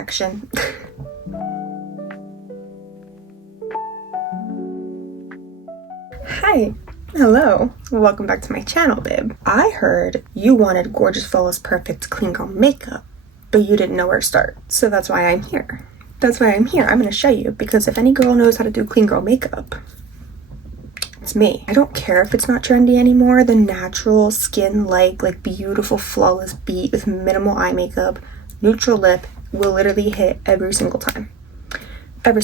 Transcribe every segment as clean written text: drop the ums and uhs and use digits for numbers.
action. Hi, hello, welcome back to my channel, babe. I heard you wanted gorgeous, flawless, perfect, clean girl makeup, but you didn't know where to start. So that's why I'm here. I'm gonna show you, because if any girl knows how to do clean girl makeup, it's me. I don't care if it's not trendy anymore. The natural skin like beautiful flawless beat with minimal eye makeup, neutral lip will literally hit every single time. I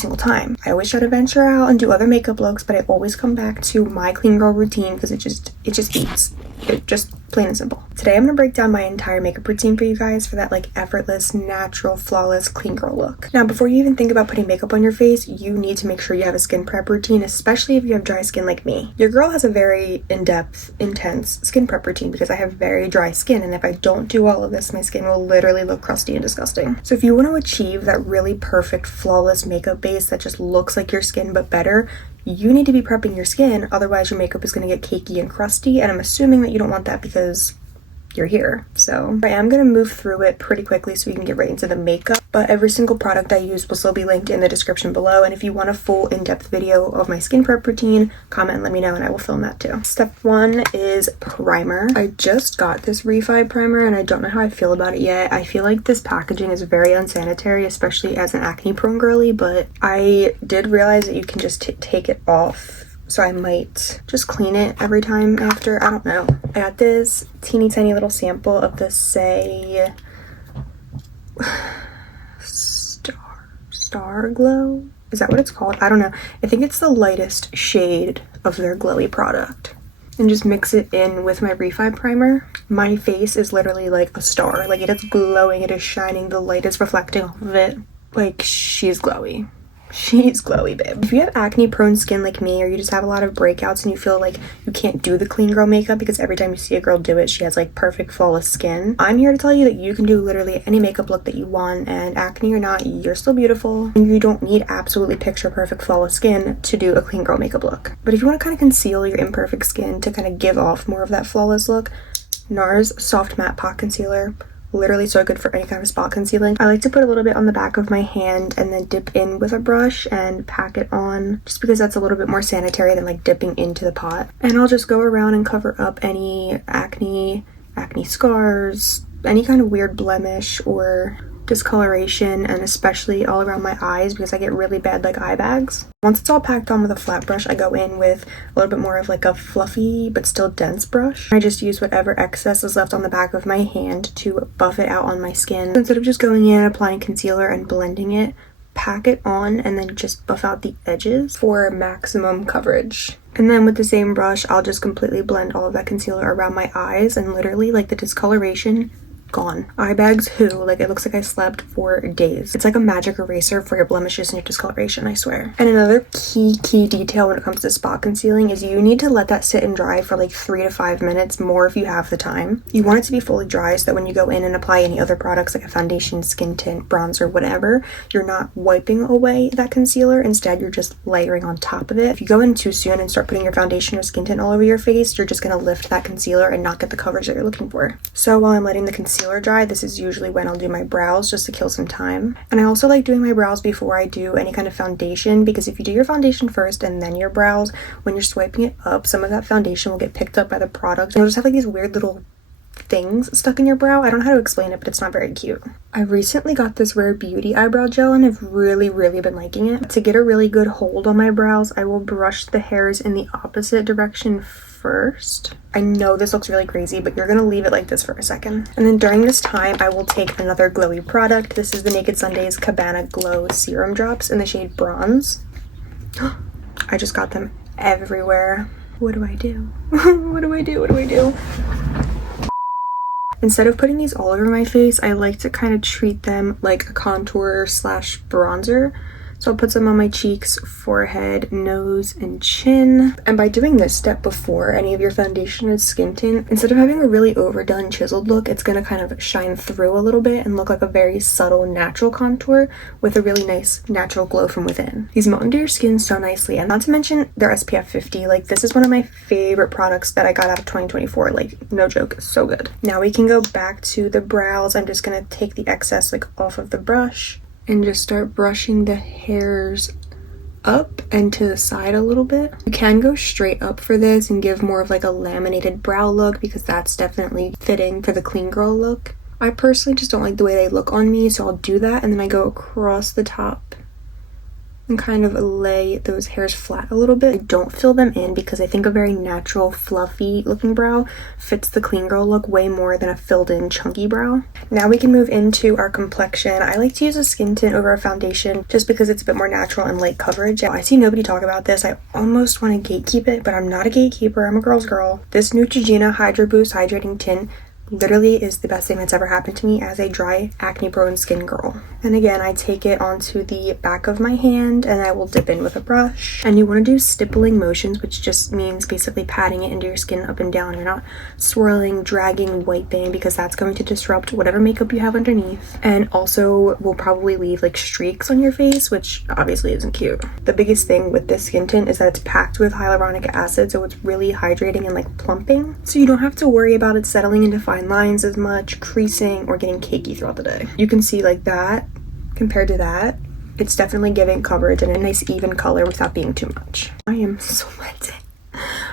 always try to venture out and do other makeup looks, but I always come back to my clean girl routine because it just beats. It just plain and simple. Today I'm gonna break down my entire makeup routine for you guys for that like effortless, natural, flawless, clean girl look. Now, before you even think about putting makeup on your face, you need to make sure you have a skin prep routine, especially if you have dry skin like me. Your girl has a very in-depth, intense skin prep routine because I have very dry skin, and if I don't do all of this, my skin will literally look crusty and disgusting. So if you want to achieve that really perfect, flawless makeup base that just looks like your skin but better, you need to be prepping your skin, otherwise your makeup is going to get cakey and crusty, and I'm assuming that you don't want that because you're here. So I am going to move through it pretty quickly so we can get right into the makeup, but every single product I use will still be linked in the description below, and if you want a full in-depth video of my skin prep routine, comment and let me know and I will film that too. Step 1 is primer. I just got this Refy primer and I don't know how I feel about it yet. I feel like this packaging is very unsanitary, especially as an acne prone girly, but I did realize that you can just take it off. So I might just clean it every time after. I don't know. I got this teeny tiny little sample of the Star Glow. Is that what it's called? I don't know. I think it's the lightest shade of their glowy product. And just mix it in with my Refy primer. My face is literally like a star. Like, it is glowing, it is shining, the light is reflecting off of it. Like, she's glowy. She's glowy, babe. If you have acne prone skin like me, or you just have a lot of breakouts and you feel like you can't do the clean girl makeup because every time you see a girl do it, she has like perfect flawless skin, I'm here to tell you that you can do literally any makeup look that you want, and acne or not, you're still beautiful, and you don't need absolutely picture perfect flawless skin to do a clean girl makeup look. But if you want to kind of conceal your imperfect skin to kind of give off more of that flawless look, Nars Soft Matte Concealer, literally so good for any kind of spot concealing. I like to put a little bit on the back of my hand and then dip in with a brush and pack it on, just because that's a little bit more sanitary than like dipping into the pot. And I'll just go around and cover up any acne scars, any kind of weird blemish or discoloration, and especially all around my eyes because I get really bad like eye bags. Once it's all packed on with a flat brush, I go in with a little bit more of like a fluffy but still dense brush. I just use whatever excess is left on the back of my hand to buff it out on my skin. So instead of just going in and applying concealer and blending it, pack it on and then just buff out the edges for maximum coverage. And then with the same brush, I'll just completely blend all of that concealer around my eyes, and literally like the discoloration gone. Eye bags, who, like, it looks like I slept for days. It's like a magic eraser for your blemishes and your discoloration, I swear. And another key detail when it comes to spot concealing is you need to let that sit and dry for like 3 to 5 minutes, more if you have the time. You want it to be fully dry so that when you go in and apply any other products like a foundation, skin tint, bronzer, whatever, you're not wiping away that concealer. Instead, you're just layering on top of it. If you go in too soon and start putting your foundation or skin tint all over your face, you're just gonna lift that concealer and not get the coverage that you're looking for. So while I'm letting the concealer dry, this is usually when I'll do my brows, just to kill some time. And I also like doing my brows before I do any kind of foundation, because if you do your foundation first and then your brows, when you're swiping it up, some of that foundation will get picked up by the product and you'll just have like these weird little things stuck in your brow. I don't know how to explain it, but it's not very cute. I recently got this Rare Beauty eyebrow gel and I've really been liking it. To get a really good hold on my brows, I will brush the hairs in the opposite direction first. I know this looks really crazy, but you're gonna leave it like this for a second. And then during this time, I will take another glowy product. This is the Naked Sundays Cabana Glow Serum Drops in the shade Bronze. I just got them everywhere. What do I do? What do I do? Instead of putting these all over my face, I like to kind of treat them like a contour slash bronzer. So I'll put some on my cheeks, forehead, nose, and chin. And by doing this step before any of your foundation or skin tint, instead of having a really overdone chiseled look, it's going to kind of shine through a little bit and look like a very subtle natural contour with a really nice natural glow from within. These melt into your skin so nicely, and not to mention they're SPF 50. Like, this is one of my favorite products that I got out of 2024. Like, no joke, so good. Now we can go back to the brows. I'm just going to take the excess like off of the brush and just start brushing the hairs up and to the side a little bit. You can go straight up for this and give more of like a laminated brow look because that's definitely fitting for the clean girl look. I personally just don't like the way they look on me, so I'll do that and then I go across the top and kind of lay those hairs flat a little bit. I don't fill them in because I think a very natural, fluffy looking brow fits the clean girl look way more than a filled in, chunky brow. Now we can move into our complexion. I like to use a skin tint over a foundation just because it's a bit more natural and light coverage. I see nobody talk about this. I almost want to gatekeep it, but I'm not a gatekeeper. I'm a girl's girl. This Neutrogena Hydro Boost Hydrating Tint literally is the best thing that's ever happened to me as a dry, acne prone skin girl. And again, I take it onto the back of my hand and I will dip in with a brush. And you want to do stippling motions, which just means basically patting it into your skin up and down. You're not swirling, dragging, wiping, because that's going to disrupt whatever makeup you have underneath, and also will probably leave like streaks on your face, which obviously isn't cute. The biggest thing with this skin tint is that it's packed with hyaluronic acid, so it's really hydrating and like plumping, so you don't have to worry about it settling into fine lines as much, creasing, or getting cakey throughout the day. You can see like that compared to that, it's definitely giving coverage and a nice even color without being too much. I am sweating.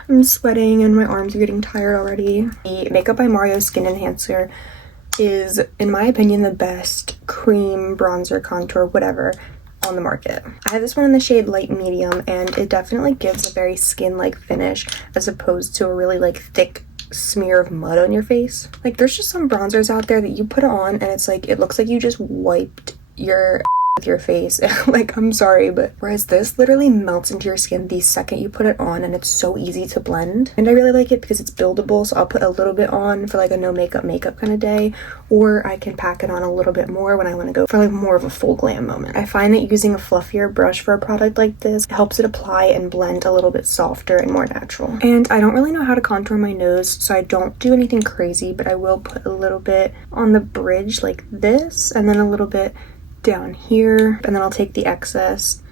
I'm sweating and my arms are getting tired already. The Makeup by Mario Skin Enhancer is, in my opinion, the best cream, bronzer, contour, whatever on the market. I have this one in the shade light medium and it definitely gives a very skin-like finish as opposed to a really like thick smear of mud on your face. Like there's just some bronzers out there that you put on and it's like it looks like you just wiped your with your face. Like, I'm sorry, but whereas this literally melts into your skin the second you put it on and it's so easy to blend. And I really like it because it's buildable, so I'll put a little bit on for like a no makeup kind of day, or I can pack it on a little bit more when I want to go for like more of a full glam moment. I find that using a fluffier brush for a product like this helps it apply and blend a little bit softer and more natural. And I don't really know how to contour my nose, so I don't do anything crazy, but I will put a little bit on the bridge like this and then a little bit down here, and then I'll take the excess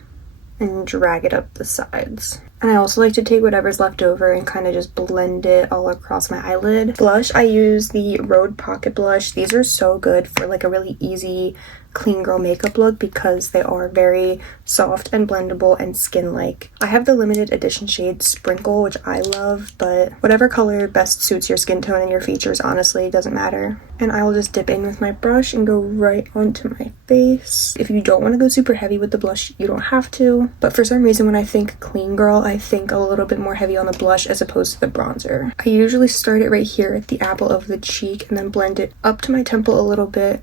and drag it up the sides. And I also like to take whatever's left over and kind of just blend it all across my eyelid. Blush, I use the Rhode Pocket Blush. These are so good for like a really easy clean girl makeup look because they are very soft and blendable and skin-like. I have the limited edition shade Sprinkle, which I love, but whatever color best suits your skin tone and your features, honestly, it doesn't matter. And I'll just dip in with my brush and go right onto my face. If you don't want to go super heavy with the blush, you don't have to, but for some reason when I think clean girl, I think a little bit more heavy on the blush as opposed to the bronzer. I usually start it right here at the apple of the cheek and then blend it up to my temple a little bit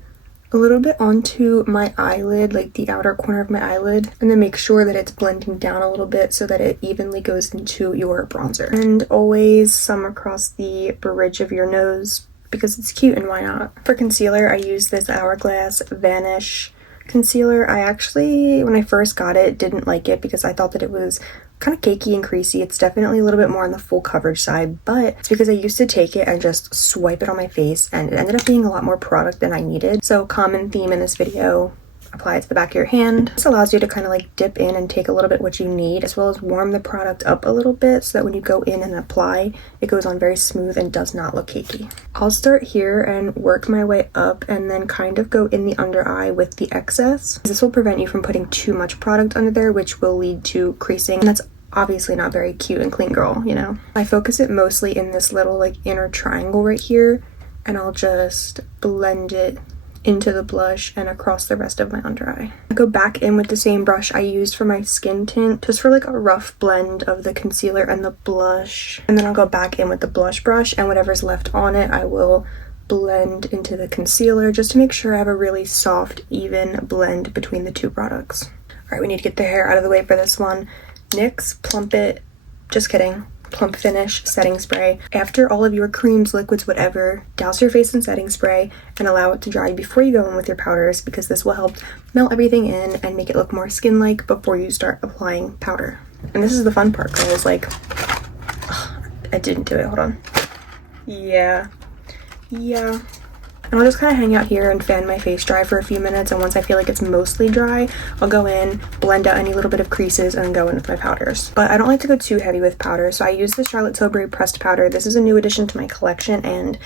onto my eyelid, like the outer corner of my eyelid, and then make sure that it's blending down a little bit so that it evenly goes into your bronzer. And always some across the bridge of your nose because it's cute and why not. For concealer, I use this Hourglass Vanish concealer. I actually, when I first got it, didn't like it because I thought that it was kind of cakey and creasy. It's definitely a little bit more on the full coverage side, but it's because I used to take it and just swipe it on my face and it ended up being a lot more product than I needed. So common theme in this video, apply it to the back of your hand. This allows you to kind of like dip in and take a little bit what you need, as well as warm the product up a little bit so that when you go in and apply, it goes on very smooth and does not look cakey. I'll start here and work my way up and then kind of go in the under eye with the excess. This will prevent you from putting too much product under there, which will lead to creasing. And that's obviously not very cute and clean girl, you know? I focus it mostly in this little like inner triangle right here, and I'll just blend it into the blush and across the rest of my under eye. I go back in with the same brush I used for my skin tint, just for like a rough blend of the concealer and the blush. And then I'll go back in with the blush brush, and whatever's left on it, I will blend into the concealer just to make sure I have a really soft, even blend between the two products. All right, we need to get the hair out of the way for this one. NYX Plump It, just kidding, Plump Finish setting spray. After all of your creams, liquids, whatever, douse your face in setting spray and allow it to dry before you go in with your powders, because this will help melt everything in and make it look more skin-like before you start applying powder. And this is the fun part, girls. Like, I didn't do it, hold on. Yeah. And I'll just kind of hang out here and fan my face dry for a few minutes, and once I feel like it's mostly dry, I'll go in, blend out any little bit of creases, and then go in with my powders. But I don't like to go too heavy with powder, so I use the Charlotte Tilbury pressed powder. This is a new addition to my collection, and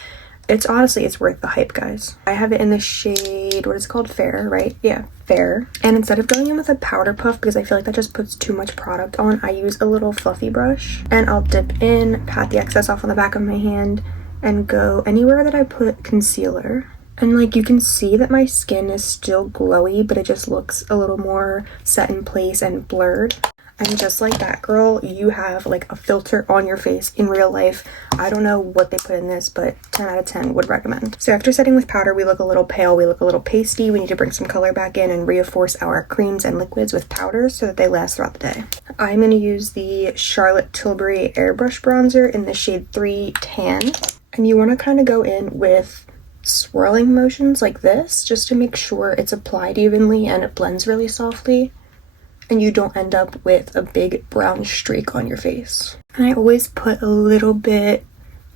it's honestly, it's worth the hype, guys. I have it in the shade shade, what is it called? Fair, right? Yeah, Fair. And instead of going in with a powder puff, because I feel like that just puts too much product on, I use a little fluffy brush. And I'll dip in, pat the excess off on the back of my hand, and go anywhere that I put concealer. And like you can see that my skin is still glowy, but it just looks a little more set in place and blurred. And just like that, girl, you have like a filter on your face in real life. I don't know what they put in this, but 10 out of 10 would recommend. So after setting with powder, we look a little pale, we look a little pasty. We need to bring some color back in and reinforce our creams and liquids with powder so that they last throughout the day. I'm going to use the Charlotte Tilbury Airbrush Bronzer in the shade 3 Tan. And you want to kind of go in with swirling motions like this, just to make sure it's applied evenly and it blends really softly, and you don't end up with a big brown streak on your face. And I always put a little bit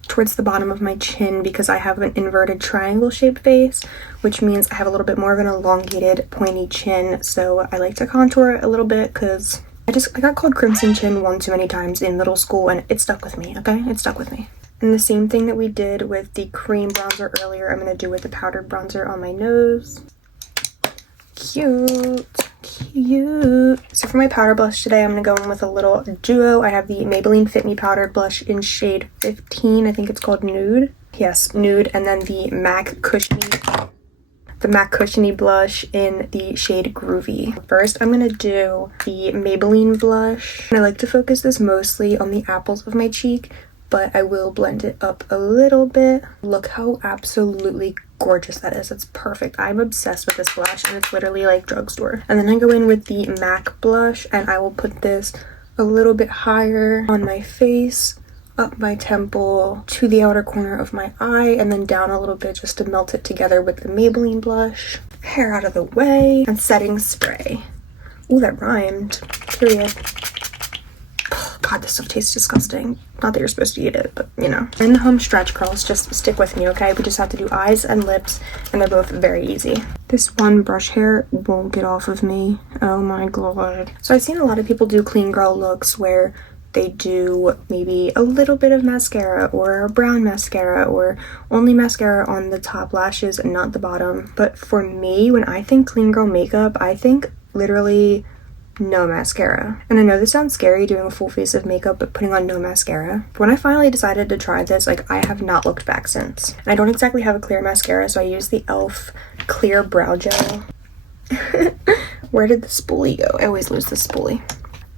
towards the bottom of my chin because I have an inverted triangle shaped face, which means I have a little bit more of an elongated pointy chin. So I like to contour it a little bit because I got called crimson chin one too many times in middle school and it stuck with me, okay? It stuck with me. And the same thing that we did with the cream bronzer earlier, I'm going to do with the powdered bronzer on my nose. Cute. So for my powder blush today, I'm going to go in with a little duo. I have the Maybelline Fit Me powdered blush in shade 15. I think it's called Nude. Yes, Nude. And then the MAC Cushiony blush in the shade Groovy. First, I'm going to do the Maybelline blush. And I like to focus this mostly on the apples of my cheek, but I will blend it up a little bit. Look how absolutely gorgeous that is. It's perfect. I'm obsessed with this blush and it's literally like drugstore. And then I go in with the MAC blush and I will put this a little bit higher on my face, up my temple, to the outer corner of my eye, and then down a little bit just to melt it together with the Maybelline blush. Hair out of the way, and setting spray. Ooh, that rhymed. Period. God, this stuff tastes disgusting. Not that you're supposed to eat it, but you know. In-home stretch curls, just stick with me, okay? We just have to do eyes and lips, and they're both very easy. This one brush hair won't get off of me. Oh my god. So I've seen a lot of people do clean girl looks where they do maybe a little bit of mascara or a brown mascara or only mascara on the top lashes and not the bottom. But for me, when I think clean girl makeup, I think literally no mascara. And I know this sounds scary doing a full face of makeup but putting on no mascara. But when I finally decided to try this, like, I have not looked back since. And I don't exactly have a clear mascara, so I use the e.l.f. clear brow gel. Where did the spoolie go? I always lose the spoolie.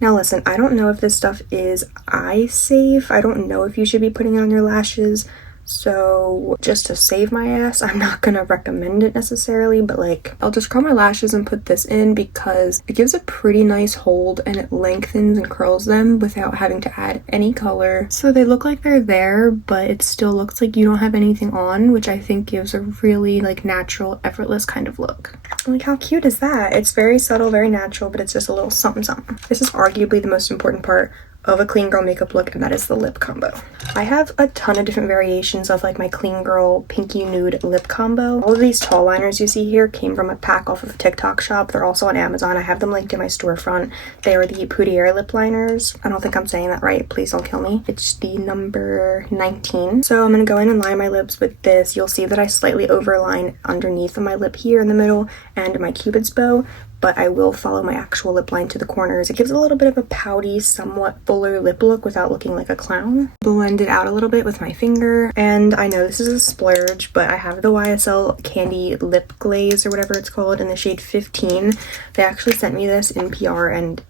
Now listen, I don't know if this stuff is eye safe. I don't know if you should be putting it on your lashes. So just to save my ass, I'm not gonna recommend it necessarily, but like I'll just curl my lashes and put this in because it gives a pretty nice hold and it lengthens and curls them without having to add any color. So they look like they're there, but it still looks like you don't have anything on, which I think gives a really like natural, effortless kind of look. Like, how cute is that? It's very subtle, very natural, but it's just a little something something. This is arguably the most important part of a clean girl makeup look, and that is the lip combo. I have a ton of different variations of like my clean girl pinky nude lip combo. All of these tall liners you see here came from a pack off of a TikTok shop. They're also on Amazon. I have them linked in my storefront. They are the Poudiere lip liners. I don't think I'm saying that right. Please don't kill me. It's the number 19. So I'm gonna go in and line my lips with this. You'll see that I slightly overline underneath of my lip here in the middle and my cupid's bow, but I will follow my actual lip line to the corners. It gives a little bit of a pouty, somewhat fuller lip look without looking like a clown. Blend it out a little bit with my finger, and I know this is a splurge, but I have the YSL Candy Lip Glaze or whatever it's called in the shade 15. They actually sent me this in PR and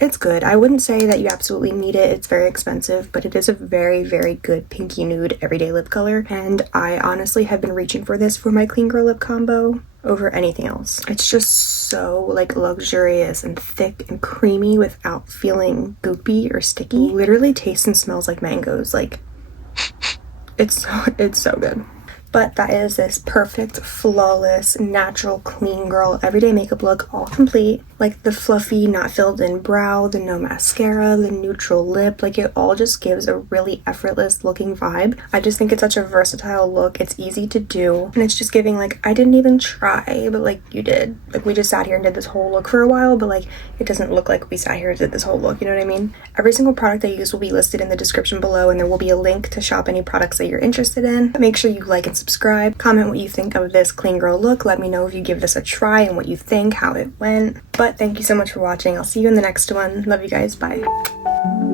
it's good. I wouldn't say that you absolutely need it. It's very expensive, but it is a very, very good pinky nude everyday lip color. And I honestly have been reaching for this for my clean girl lip combo over anything else. It's just so like luxurious and thick and creamy without feeling goopy or sticky. Literally tastes and smells like mangoes. Like it's so good. But that is this perfect, flawless, natural, clean girl everyday makeup look, all complete. Like the fluffy, not filled in brow, the no mascara, the neutral lip, like it all just gives a really effortless looking vibe. I just think it's such a versatile look. It's easy to do, and it's just giving like, I didn't even try, but like you did. Like we just sat here and did this whole look for a while, but like it doesn't look like we sat here and did this whole look, you know what I mean? Every single product I use will be listed in the description below, and there will be a link to shop any products that you're interested in. Make sure you like and subscribe. Comment what you think of this clean girl look. Let me know if you give this a try and what you think, how it went. But thank you so much for watching. I'll see you in the next one. Love you guys. Bye.